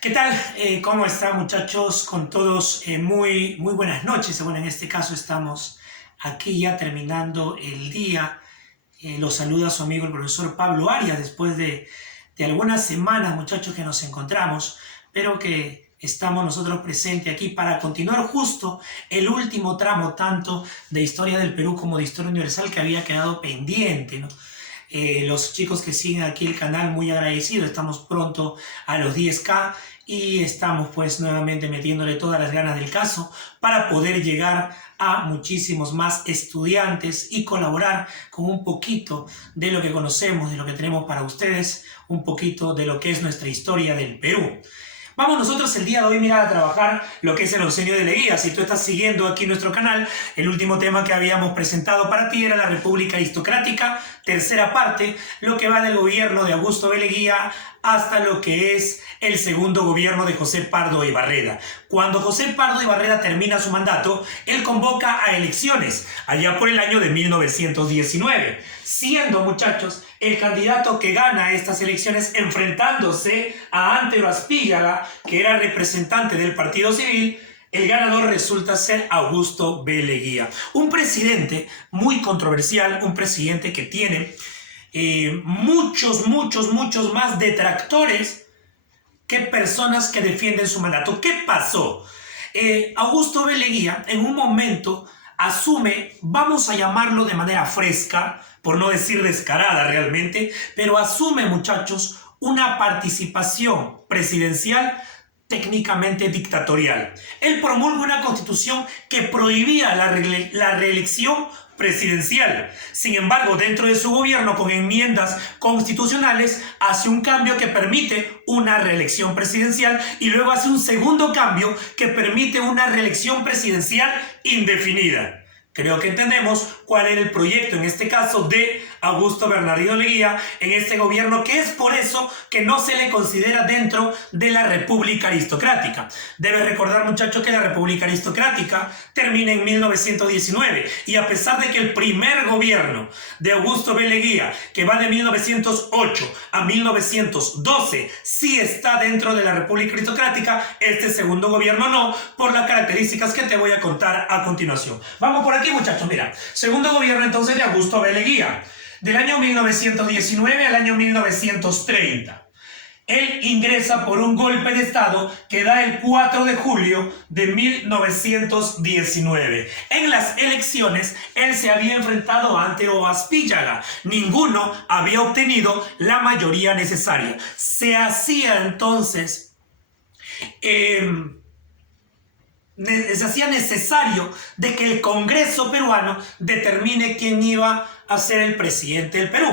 ¿Qué tal? ¿Cómo están, muchachos? Con todos, muy buenas noches. Bueno, en este caso estamos aquí ya terminando el día. Los saluda su amigo el profesor Pablo Arias después de algunas semanas, muchachos, que nos encontramos, pero que estamos nosotros presentes aquí para continuar justo el último tramo tanto de Historia del Perú como de Historia Universal que había quedado pendiente, ¿no? Los chicos que siguen aquí el canal, muy agradecidos. Estamos pronto a los 10K y estamos pues nuevamente metiéndole todas las ganas del caso para poder llegar a muchísimos más estudiantes y colaborar con un poquito de lo que conocemos, de lo que tenemos para ustedes, un poquito de lo que es nuestra historia del Perú. Vamos nosotros el día de hoy, mira, a trabajar lo que es el Oncenio de Leguía. Si tú estás siguiendo aquí nuestro canal, el último tema que habíamos presentado para ti era la República Aristocrática, tercera parte, lo que va del gobierno de Augusto B. Leguía hasta lo que es el segundo gobierno de José Pardo y Barreda. Cuando José Pardo y Barreda termina su mandato, él convoca a elecciones, allá por el año de 1919, siendo, muchachos, el candidato que gana estas elecciones enfrentándose a Antero Aspíllaga, que era representante del Partido Civil. El ganador resulta ser Augusto B. Leguía, un presidente muy controversial, un presidente que tiene muchos más detractores que personas que defienden su mandato. ¿Qué pasó? Augusto B. Leguía en un momento asume, vamos a llamarlo de manera fresca, por no decir descarada realmente, pero asume, muchachos, una participación presidencial técnicamente dictatorial. Él promulga una constitución que prohibía la reelección presidencial. Sin embargo, dentro de su gobierno, con enmiendas constitucionales, hace un cambio que permite una reelección presidencial y luego hace un segundo cambio que permite una reelección presidencial indefinida. Creo que entendemos cuál era el proyecto, en este caso, de Augusto Bernardino Leguía en este gobierno, que es por eso que no se le considera dentro de la República Aristocrática. Debes recordar, muchachos, que la República Aristocrática termina en 1919 y a pesar de que el primer gobierno de Augusto B. Leguía, que va de 1908 a 1912, sí está dentro de la República Aristocrática, este segundo gobierno no, por las características que te voy a contar a continuación. Vamos por aquí, muchachos, mira. Segundo gobierno entonces de Augusto B. Leguía, del año 1919 al año 1930. Él ingresa por un golpe de estado que da el 4 de julio de 1919. En las elecciones, él se había enfrentado a Antero Aspíllaga. Ninguno había obtenido la mayoría necesaria. Se hacía entonces se hacía necesario de que el Congreso peruano determine quién iba a ser el presidente del Perú.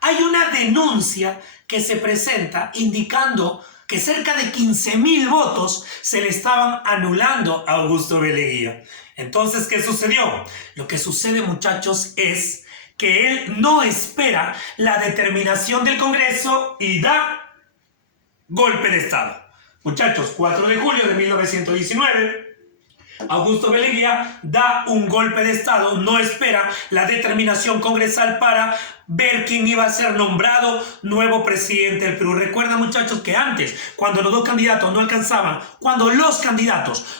Hay una denuncia que se presenta indicando que cerca de 15.000 votos se le estaban anulando a Augusto B. Leguía. Entonces, ¿qué sucedió? Lo que sucede, muchachos, es que él no espera la determinación del Congreso y da golpe de Estado. Muchachos, 4 de julio de 1919... Augusto B. Leguía da un golpe de estado, no espera la determinación congresal para ver quién iba a ser nombrado nuevo presidente del Perú. Recuerda, muchachos, que antes, cuando los candidatos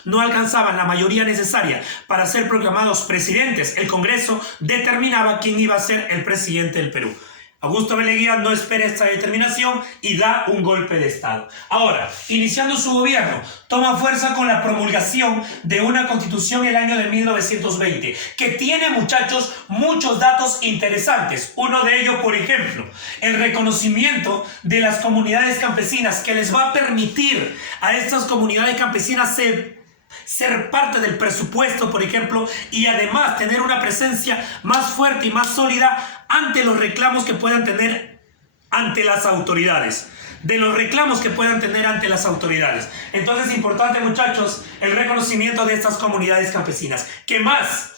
no alcanzaban la mayoría necesaria para ser proclamados presidentes, el Congreso determinaba quién iba a ser el presidente del Perú. Augusto B. Leguía no espera esta determinación y da un golpe de estado. Ahora, iniciando su gobierno, toma fuerza con la promulgación de una constitución el año de 1920, que tiene, muchachos, muchos datos interesantes. Uno de ellos, por ejemplo, el reconocimiento de las comunidades campesinas, que les va a permitir a estas comunidades campesinas ser parte del presupuesto, por ejemplo, y además tener una presencia más fuerte y más sólida ante los reclamos que puedan tener ante las autoridades. Entonces, importante, muchachos, el reconocimiento de estas comunidades campesinas. ¿Qué más?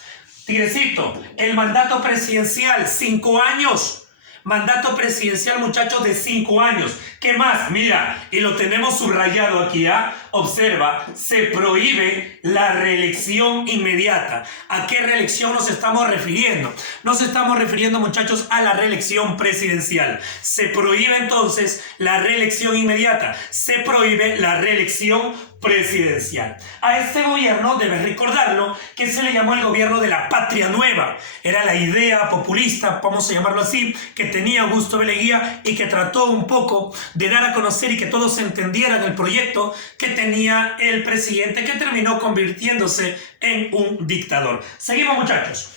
Tigrecito, el mandato presidencial, 5 años. Mandato presidencial, muchachos, de 5 años. ¿Qué más? Mira, y lo tenemos subrayado aquí, ¿ah? Observa, se prohíbe la reelección inmediata. ¿A qué reelección nos estamos refiriendo? Nos estamos refiriendo, muchachos, a la reelección presidencial. Se prohíbe entonces la reelección inmediata. Se prohíbe la reelección presidencial. A este gobierno, debes recordarlo, que se le llamó el gobierno de la patria nueva. Era la idea populista, vamos a llamarlo así, que tenía Augusto B. Leguía y que trató un poco de dar a conocer y que todos entendieran el proyecto que tenía el presidente, que terminó convirtiéndose en un dictador. Seguimos, muchachos.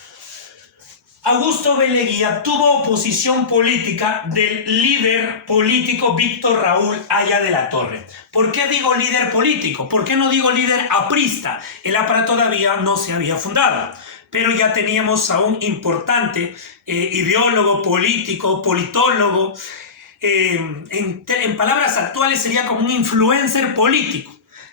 Augusto B. Leguía tuvo oposición política del líder político Víctor Raúl Haya de la Torre. ¿Por qué digo líder político? ¿Por qué no digo líder aprista? El APRA todavía no se había fundado, pero ya teníamos a un importante ideólogo político, politólogo, en palabras actuales sería como un influencer político,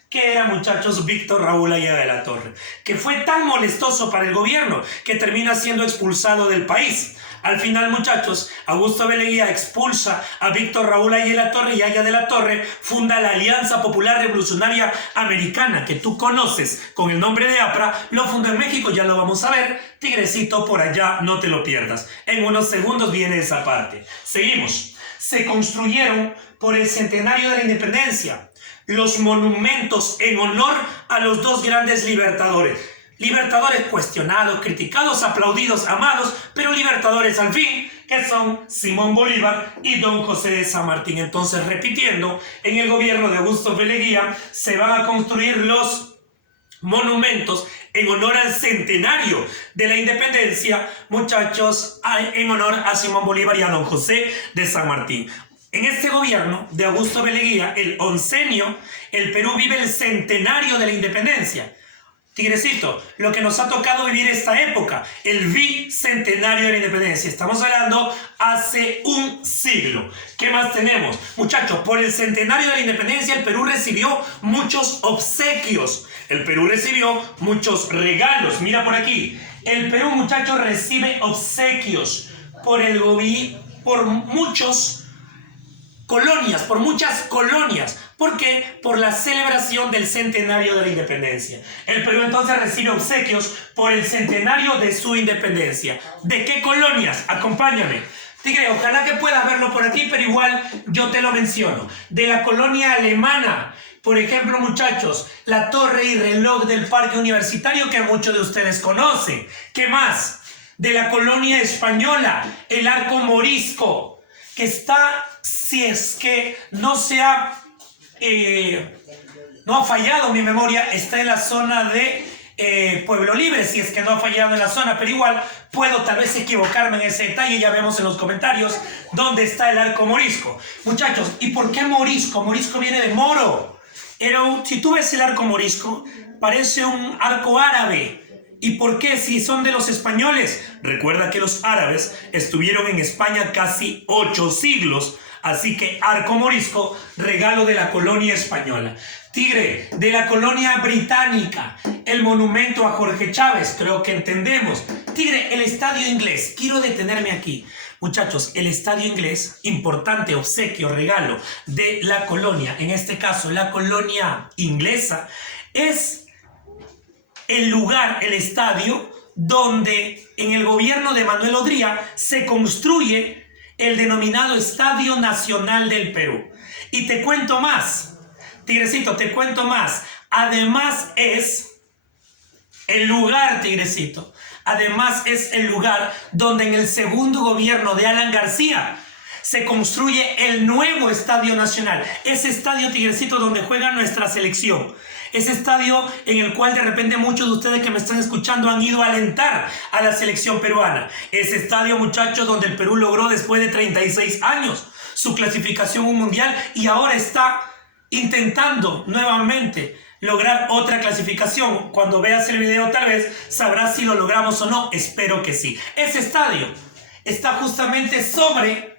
que era, muchachos, Víctor Raúl Haya de la Torre, que fue tan molestoso para el gobierno que termina siendo expulsado del país. Al final, muchachos, Augusto B. Leguía expulsa a Víctor Raúl Haya de la Torre y Haya de la Torre funda la Alianza Popular Revolucionaria Americana, que tú conoces con el nombre de APRA, lo fundó en México, ya lo vamos a ver. Tigrecito, por allá, no te lo pierdas. En unos segundos viene esa parte. Seguimos. Se construyeron por el centenario de la independencia los monumentos en honor a los dos grandes libertadores. Libertadores cuestionados, criticados, aplaudidos, amados, pero libertadores al fin, que son Simón Bolívar y Don José de San Martín. Entonces, repitiendo, en el gobierno de Augusto B. Leguía se van a construir los monumentos en honor al centenario de la independencia, muchachos, en honor a Simón Bolívar y a Don José de San Martín. En este gobierno de Augusto B. Leguía, el oncenio, el Perú vive el centenario de la independencia. Tigrecito, lo que nos ha tocado vivir esta época, el bicentenario de la independencia. Estamos hablando hace un siglo. ¿Qué más tenemos? Muchachos, por el centenario de la independencia, el Perú recibió muchos obsequios. El Perú recibió muchos regalos. Mira por aquí. El Perú, muchachos, recibe obsequios por muchas colonias. ¿Por qué? Por la celebración del centenario de la independencia. El Perú entonces recibe obsequios por el centenario de su independencia. ¿De qué colonias? Acompáñame. Tigre, ojalá que puedas verlo por aquí, pero igual yo te lo menciono. De la colonia alemana, por ejemplo, muchachos, la torre y reloj del Parque Universitario que muchos de ustedes conocen. ¿Qué más? De la colonia española, el Arco Morisco, que está, si es que no ha fallado mi memoria, está en la zona de Pueblo Libre, si es que no ha fallado en la zona, pero igual puedo tal vez equivocarme en ese detalle. Ya vemos en los comentarios dónde está el Arco Morisco. Muchachos, ¿y por qué Morisco? Morisco viene de moro. Si tú ves el Arco Morisco, parece un arco árabe. ¿Y por qué? Si son de los españoles. Recuerda que los árabes estuvieron en España casi 8 siglos. Así que Arco Morisco, regalo de la colonia española. Tigre, de la colonia británica, el monumento a Jorge Chávez, creo que entendemos. Tigre, el Estadio Inglés, quiero detenerme aquí. Muchachos, el Estadio Inglés, importante obsequio, regalo de la colonia, en este caso la colonia inglesa, es el lugar, el estadio, donde en el gobierno de Manuel Odría se construye el denominado Estadio Nacional del Perú. Y te cuento más, Tigrecito, te cuento más. Además es el lugar, Tigrecito, además es el lugar donde en el segundo gobierno de Alan García se construye el nuevo Estadio Nacional. Ese estadio, Tigrecito, donde juega nuestra selección. Ese estadio en el cual de repente muchos de ustedes que me están escuchando han ido a alentar a la selección peruana. Ese estadio, muchachos, donde el Perú logró después de 36 años su clasificación a un mundial y ahora está intentando nuevamente lograr otra clasificación. Cuando veas el video tal vez sabrás si lo logramos o no. Espero que sí. Ese estadio está justamente sobre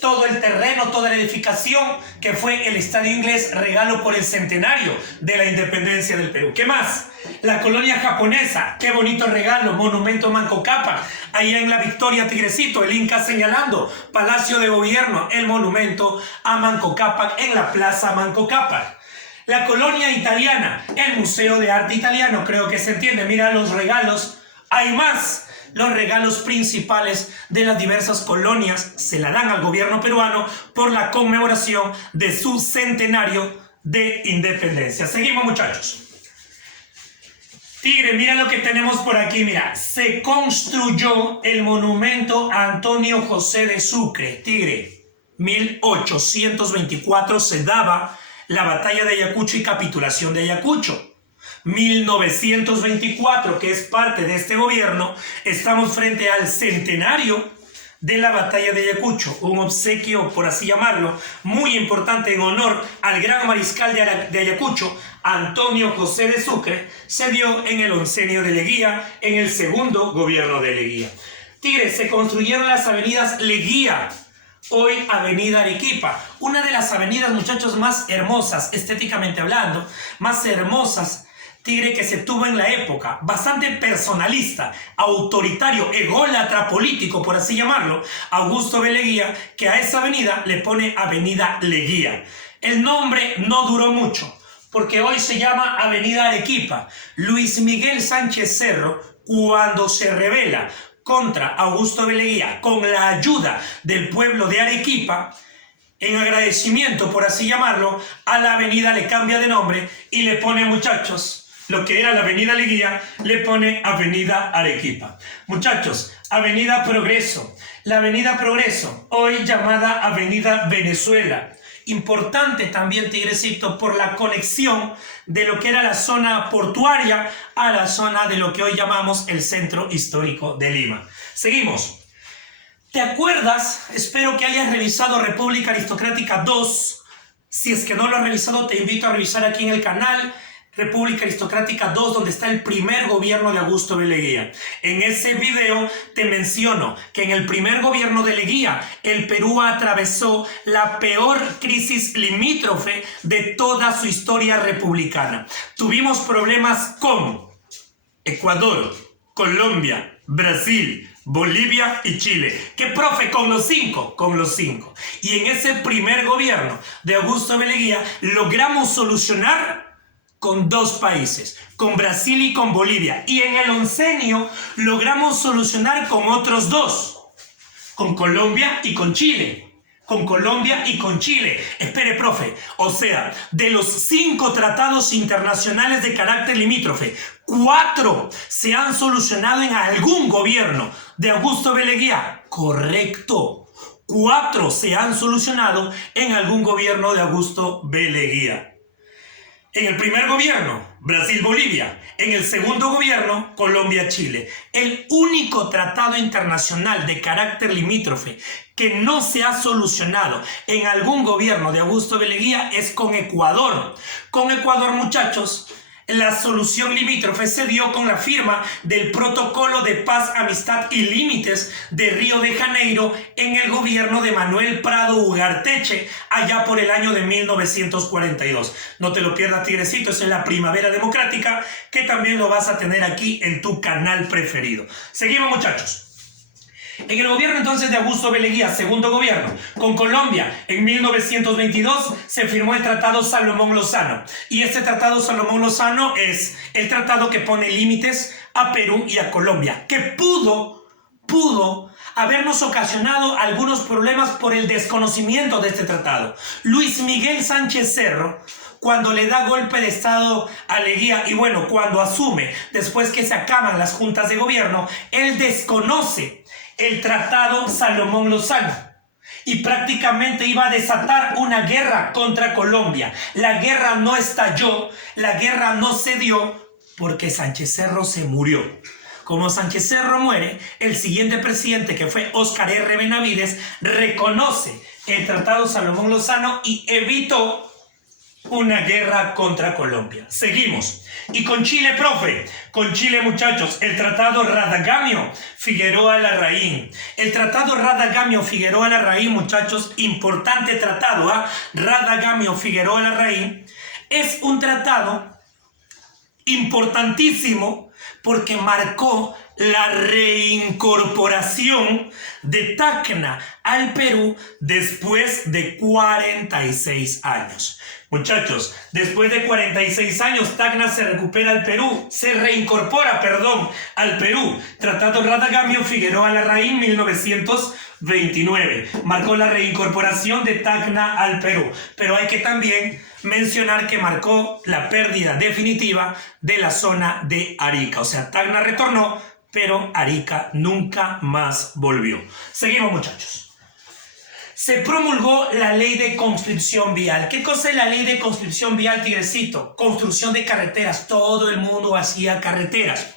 todo el terreno, toda la edificación que fue el Estadio Inglés, regalo por el centenario de la independencia del Perú. ¿Qué más? La colonia japonesa, qué bonito regalo, monumento Manco Cápac, allá en la Victoria Tigrecito, el Inca señalando, Palacio de Gobierno, el monumento a Manco Cápac en la Plaza Manco Cápac. La colonia italiana, el Museo de Arte Italiano, creo que se entiende, mira los regalos, hay más. Los regalos principales de las diversas colonias se la dan al gobierno peruano por la conmemoración de su centenario de independencia. Seguimos, muchachos. Tigre, mira lo que tenemos por aquí, mira. Se construyó el monumento a Antonio José de Sucre. Tigre, 1824 se daba la batalla de Ayacucho y capitulación de Ayacucho. 1924, que es parte de este gobierno, estamos frente al centenario de la batalla de Ayacucho, un obsequio, por así llamarlo, muy importante en honor al gran mariscal de Ayacucho, Antonio José de Sucre, se dio en el oncenio de Leguía, en el segundo gobierno de Leguía. Tigre, se construyeron las avenidas Leguía, hoy Avenida Arequipa, una de las avenidas, muchachos, más hermosas, estéticamente hablando, más hermosas, Tigre, que se tuvo en la época, bastante personalista, autoritario, ególatra político, por así llamarlo, Augusto B. Leguía, que a esa avenida le pone Avenida Leguía. El nombre no duró mucho, porque hoy se llama Avenida Arequipa. Luis Miguel Sánchez Cerro, cuando se rebela contra Augusto B. Leguía, con la ayuda del pueblo de Arequipa, en agradecimiento, por así llamarlo, a la avenida le cambia de nombre y le pone, muchachos, lo que era la Avenida Leguía, le pone Avenida Arequipa. Muchachos, Avenida Progreso. La Avenida Progreso, hoy llamada Avenida Venezuela. Importante también, Tigrecito, por la conexión de lo que era la zona portuaria a la zona de lo que hoy llamamos el centro histórico de Lima. Seguimos. ¿Te acuerdas? Espero que hayas revisado República Aristocrática 2. Si es que no lo has revisado, te invito a revisar aquí en el canal República Aristocrática 2, donde está el primer gobierno de Augusto B. Leguía. En ese video te menciono que en el primer gobierno de Leguía, el Perú atravesó la peor crisis limítrofe de toda su historia republicana. Tuvimos problemas con Ecuador, Colombia, Brasil, Bolivia y Chile. ¿Qué, profe? Con los cinco. Y en ese primer gobierno de Augusto B. Leguía logramos solucionar con dos países, con Brasil y con Bolivia. Y en el oncenio logramos solucionar con otros dos, con Colombia y con Chile. Espere, profe. O sea, de los 5 tratados internacionales de carácter limítrofe, 4 se han solucionado en algún gobierno de Augusto B. Leguía. Correcto. 4 se han solucionado en algún gobierno de Augusto B. Leguía. En el primer gobierno, Brasil-Bolivia. En el segundo gobierno, Colombia-Chile. El único tratado internacional de carácter limítrofe que no se ha solucionado en algún gobierno de Augusto B. Leguía es con Ecuador. Con Ecuador, muchachos, la solución limítrofe se dio con la firma del Protocolo de Paz, Amistad y Límites de Río de Janeiro en el gobierno de Manuel Prado Ugarteche, allá por el año de 1942. No te lo pierdas, Tigrecito, es en la Primavera Democrática, que también lo vas a tener aquí en tu canal preferido. Seguimos, muchachos. En el gobierno entonces de Augusto B. Leguía, segundo gobierno, con Colombia, en 1922 se firmó el Tratado Salomón-Lozano. Y este Tratado Salomón-Lozano es el tratado que pone límites a Perú y a Colombia, que pudo habernos ocasionado algunos problemas por el desconocimiento de este tratado. Luis Miguel Sánchez Cerro, cuando le da golpe de estado a Leguía y bueno, cuando asume, después que se acaban las juntas de gobierno, él desconoce el Tratado Salomón-Lozano y prácticamente iba a desatar una guerra contra Colombia. La guerra no estalló, la guerra no se dio porque Sánchez Cerro se murió. Como Sánchez Cerro muere, el siguiente presidente, que fue Óscar R. Benavides, reconoce el Tratado Salomón-Lozano y evitó una guerra contra Colombia. Seguimos. Y con Chile, profe, con Chile, muchachos, el tratado Radagamio-Figueroa Larraín. El tratado Radagamio-Figueroa Larraín, muchachos, importante tratado, Radagamio-Figueroa Larraín, es un tratado importantísimo porque marcó la reincorporación de Tacna al Perú después de 46 años. Muchachos, después de 46 años, Tacna se reincorpora al Perú. Tratado Radagamio-Figueroa Larraín, 1929. Marcó la reincorporación de Tacna al Perú. Pero hay que también mencionar que marcó la pérdida definitiva de la zona de Arica. O sea, Tacna retornó, pero Arica nunca más volvió. Seguimos, muchachos. Se promulgó la ley de conscripción vial. ¿Qué cosa es la ley de conscripción vial, Tigrecito? Construcción de carreteras. Todo el mundo hacía carreteras.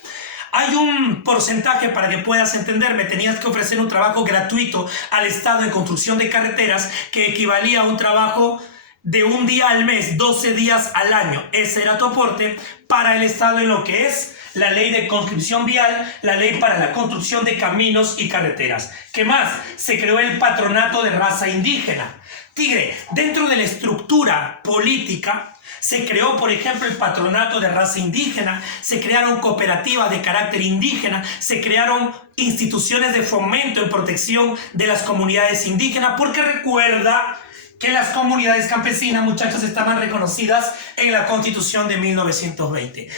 Hay un porcentaje para que puedas entenderme. Tenías que ofrecer un trabajo gratuito al Estado de construcción de carreteras que equivalía a un trabajo de un día al mes, 12 días al año. Ese era tu aporte para el Estado en lo que es la ley de conscripción vial, la ley para la construcción de caminos y carreteras. ¿Qué más? Se creó el patronato de raza indígena. Tigre, dentro de la estructura política se creó, por ejemplo, el patronato de raza indígena, se crearon cooperativas de carácter indígena, se crearon instituciones de fomento en protección de las comunidades indígenas, porque recuerda que las comunidades campesinas, muchachos, estaban reconocidas en la Constitución de 1920.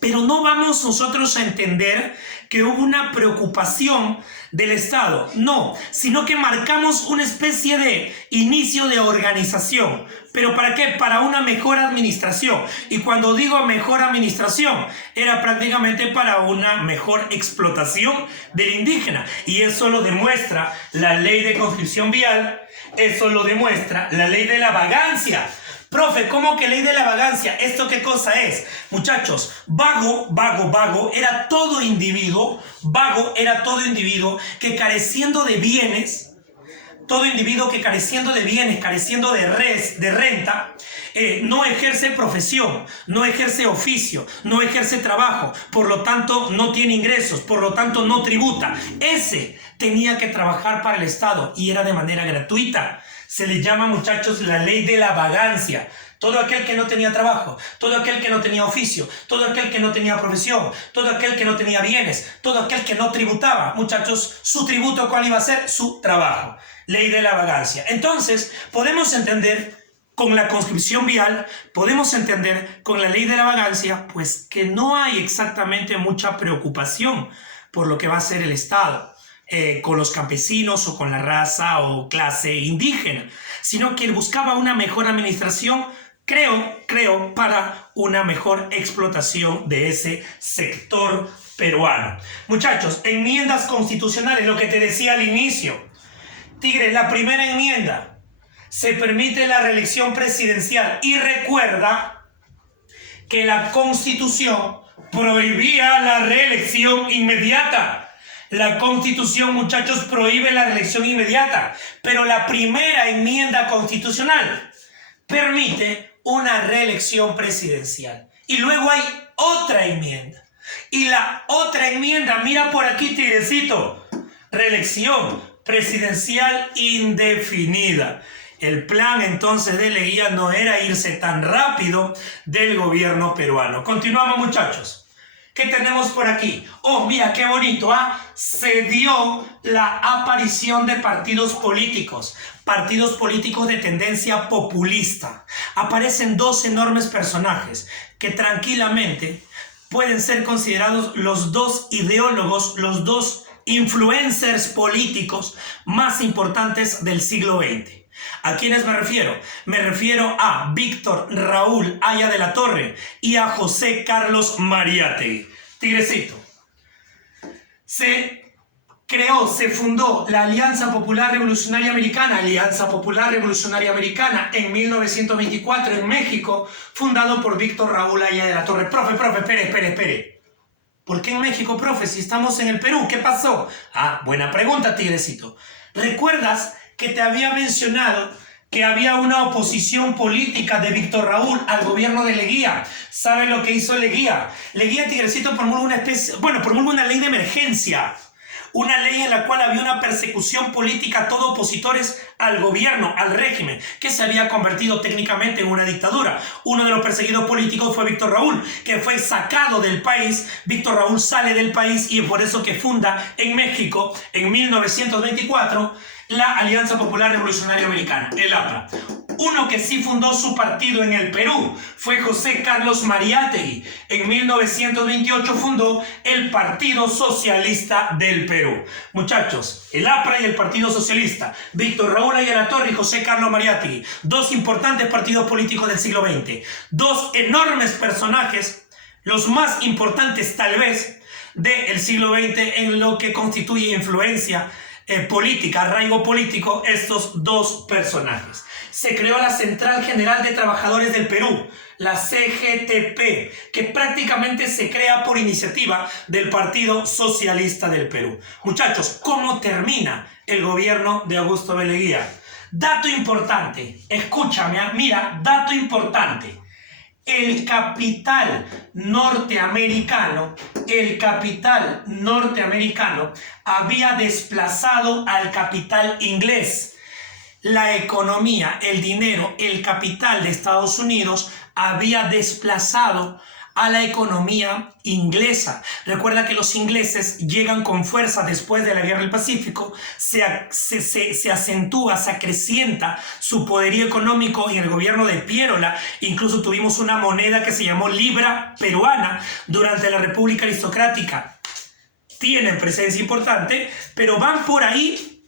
Pero no vamos nosotros a entender que hubo una preocupación del Estado, no, sino que marcamos una especie de inicio de organización. ¿Pero para qué? Para una mejor administración. Y cuando digo mejor administración, era prácticamente para una mejor explotación del indígena. Y eso lo demuestra la ley de conscripción vial, eso lo demuestra la ley de la vagancia. Profe, ¿cómo que ley de la vagancia? ¿Esto qué cosa es? Muchachos, vago era todo individuo, que careciendo de bienes, careciendo de renta, no ejerce profesión, no ejerce oficio, no ejerce trabajo, por lo tanto no tiene ingresos, por lo tanto no tributa. Ese tenía que trabajar para el Estado y era de manera gratuita. Se le llama, muchachos, la ley de la vagancia. Todo aquel que no tenía trabajo, todo aquel que no tenía oficio, todo aquel que no tenía profesión, todo aquel que no tenía bienes, todo aquel que no tributaba, muchachos, su tributo, ¿cuál iba a ser? Su trabajo. Ley de la vagancia. Entonces, podemos entender con la conscripción vial, podemos entender con la ley de la vagancia, pues que no hay exactamente mucha preocupación por lo que va a ser el Estado. Con los campesinos o con la raza o clase indígena, sino que él buscaba una mejor administración, creo, para una mejor explotación de ese sector peruano. Muchachos, enmiendas constitucionales, lo que te decía al inicio. Tigre, la primera enmienda, se permite la reelección presidencial y recuerda que la Constitución prohibía la reelección inmediata. La Constitución, muchachos, prohíbe la reelección inmediata, pero la primera enmienda constitucional permite una reelección presidencial. Y luego hay otra enmienda. Y la otra enmienda, mira por aquí, Tigrecito, reelección presidencial indefinida. El plan entonces de Leguía no era irse tan rápido del gobierno peruano. Continuamos, muchachos. ¿Qué tenemos por aquí? Oh, mira, qué bonito, se dio la aparición de partidos políticos de tendencia populista. Aparecen dos enormes personajes que tranquilamente pueden ser considerados los dos ideólogos, los dos influencers políticos más importantes del siglo XX. ¿A quiénes me refiero? Me refiero a Víctor Raúl Haya de la Torre y a José Carlos Mariátegui. Tigrecito. Se fundó la Alianza Popular Revolucionaria Americana, en 1924 en México, fundado por Víctor Raúl Haya de la Torre. Profe, espere. ¿Por qué en México, profe? Si estamos en el Perú, ¿qué pasó? Buena pregunta, Tigrecito. ¿Recuerdas que te había mencionado que había una oposición política de Víctor Raúl al gobierno de Leguía. ¿Sabe lo que hizo Leguía? Leguía, Tigrecito, promulgó una ley de emergencia. Una ley en la cual había una persecución política a todos opositores al gobierno, al régimen, que se había convertido técnicamente en una dictadura. Uno de los perseguidos políticos fue Víctor Raúl, que fue sacado del país. Víctor Raúl sale del país y es por eso que funda en México, en 1924, la Alianza Popular Revolucionaria Americana, el APRA. Uno que sí fundó su partido en el Perú fue José Carlos Mariátegui. En 1928 fundó el Partido Socialista del Perú. Muchachos, el APRA y el Partido Socialista, Víctor Raúl Ayala-Torre y José Carlos Mariátegui, dos importantes partidos políticos del siglo XX, dos enormes personajes, los más importantes tal vez del siglo XX en lo que constituye influencia política, arraigo político, estos dos personajes. Se creó la Central General de Trabajadores del Perú, la CGTP, que prácticamente se crea por iniciativa del Partido Socialista del Perú. Muchachos, ¿cómo termina el gobierno de Augusto B. Leguía? Dato importante, escúchame, mira, dato importante. El capital norteamericano había desplazado al capital inglés. La economía, el dinero, el capital de Estados Unidos había desplazado a la economía inglesa. Recuerda que los ingleses llegan con fuerza después de la Guerra del Pacífico, se acentúa, se acrecienta su poderío económico en el gobierno de Pierola. Incluso tuvimos una moneda que se llamó libra peruana durante la República Aristocrática. Tienen presencia importante, pero van por ahí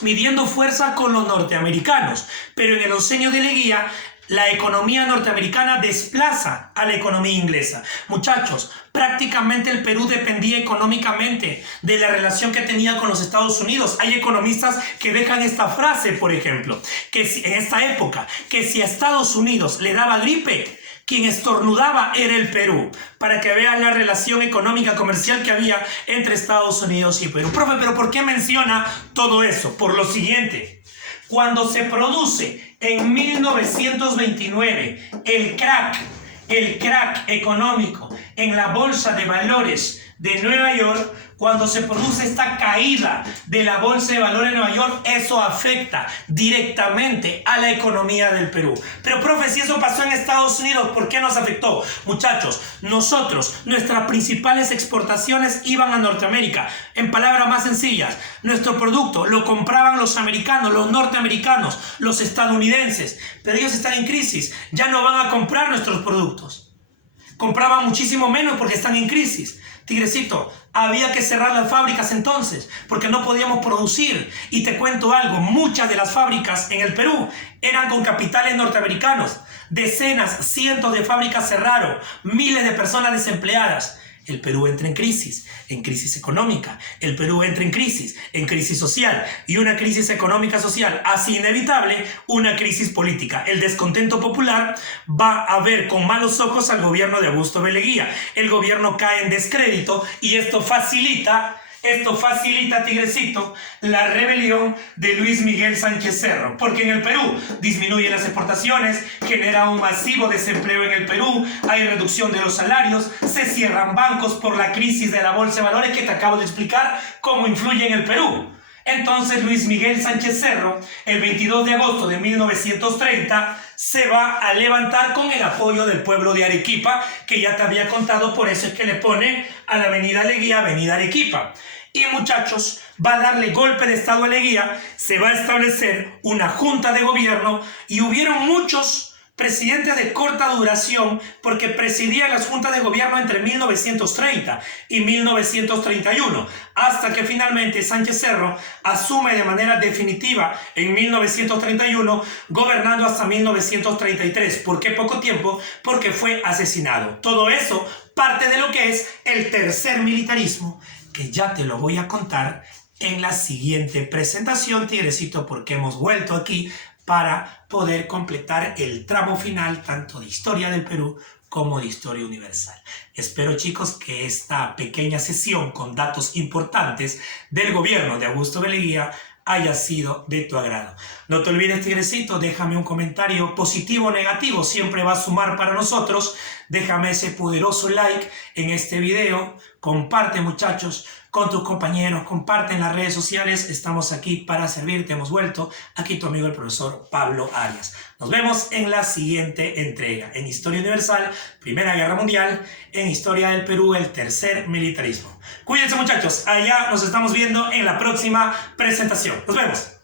midiendo fuerza con los norteamericanos. Pero en el oncenio de Leguía, la economía norteamericana desplaza a la economía inglesa. Muchachos, prácticamente el Perú dependía económicamente de la relación que tenía con los Estados Unidos. Hay economistas que dejan esta frase, por ejemplo, que en esta época, que si a Estados Unidos le daba gripe, quien estornudaba era el Perú, para que vean la relación económica comercial que había entre Estados Unidos y Perú. Profe, ¿pero por qué menciona todo eso? Por lo siguiente. Cuando se produce en 1929 el crack económico en la Bolsa de Valores de Nueva York, cuando se produce esta caída de la Bolsa de Valores de Nueva York, eso afecta directamente a la economía del Perú. Pero, profe, si eso pasó en Estados Unidos, ¿por qué nos afectó? Muchachos, nuestras principales exportaciones iban a Norteamérica. En palabras más sencillas, nuestro producto lo compraban los americanos, los norteamericanos, los estadounidenses. Pero ellos están en crisis, ya no van a comprar nuestros productos. Compraban muchísimo menos porque están en crisis. Tigrecito, había que cerrar las fábricas entonces, porque no podíamos producir. Y te cuento algo, muchas de las fábricas en el Perú eran con capitales norteamericanos. Decenas, cientos de fábricas cerraron, miles de personas desempleadas. El Perú entra en crisis económica. El Perú entra en crisis social. Y una crisis económica social hace inevitable una crisis política. El descontento popular va a ver con malos ojos al gobierno de Augusto B. Leguía. El gobierno cae en descrédito y esto facilita, Tigrecito, la rebelión de Luis Miguel Sánchez Cerro, porque en el Perú disminuyen las exportaciones, genera un masivo desempleo en el Perú, hay reducción de los salarios, se cierran bancos por la crisis de la Bolsa de Valores que te acabo de explicar cómo influye en el Perú. Entonces Luis Miguel Sánchez Cerro, el 22 de agosto de 1930, se va a levantar con el apoyo del pueblo de Arequipa, que ya te había contado, por eso es que le pone a la avenida Leguía, avenida Arequipa. Y muchachos, va a darle golpe de estado a Leguía, se va a establecer una junta de gobierno y hubieron muchos presidentes de corta duración porque presidía las juntas de gobierno entre 1930 y 1931, hasta que finalmente Sánchez Cerro asume de manera definitiva en 1931, gobernando hasta 1933. ¿Por qué poco tiempo? Porque fue asesinado. Todo eso parte de lo que es el tercer militarismo, que ya te lo voy a contar en la siguiente presentación, Tigrecito, porque hemos vuelto aquí para poder completar el tramo final tanto de historia del Perú como de historia universal. Espero, chicos, que esta pequeña sesión con datos importantes del gobierno de Augusto B. Leguía haya sido de tu agrado. No te olvides, tigrecito, déjame un comentario positivo o negativo, siempre va a sumar para nosotros. Déjame ese poderoso like en este video, comparte, muchachos, con tus compañeros, comparte en las redes sociales, estamos aquí para servirte, hemos vuelto, aquí tu amigo el profesor Pablo Arias. Nos vemos en la siguiente entrega, en Historia Universal, Primera Guerra Mundial, en Historia del Perú, el tercer militarismo. Cuídense, muchachos, allá nos estamos viendo en la próxima presentación. Nos vemos.